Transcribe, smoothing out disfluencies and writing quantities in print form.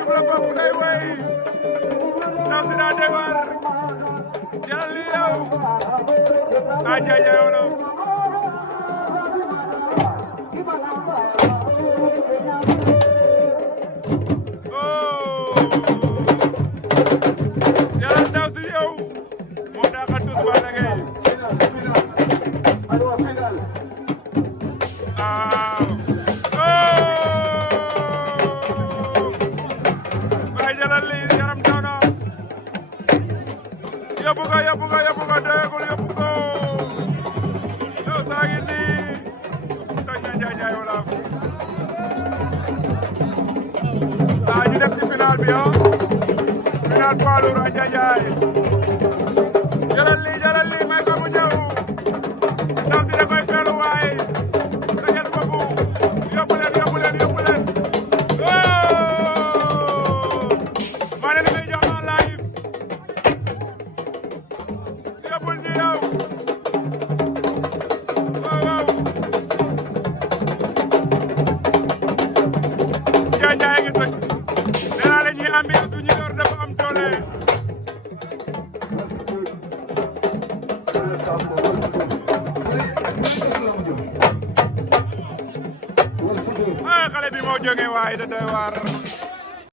ci la bokk day way ndaw si daa doy waar jëlal lii yow a jaajëf yow la jëlal ndaw si yow moo daaxal tus ba da ngay yóbbu ko déggul yóbbu ko Ndaw saa ngi nii toj na Njaay Wolof ñu dem ci final bi final poids lourd Njaay jëlal lii may ko mu ñëw ndaw si da koy feelu waaye sa ngeen foofu yóbbu leen maa leen may jox en live yóbbul ñu yow waaw Njaay ngi toj nee naa la ñuy ambiance bu ñu yor dafa am doole xale bi moo jógee waaye da doy waar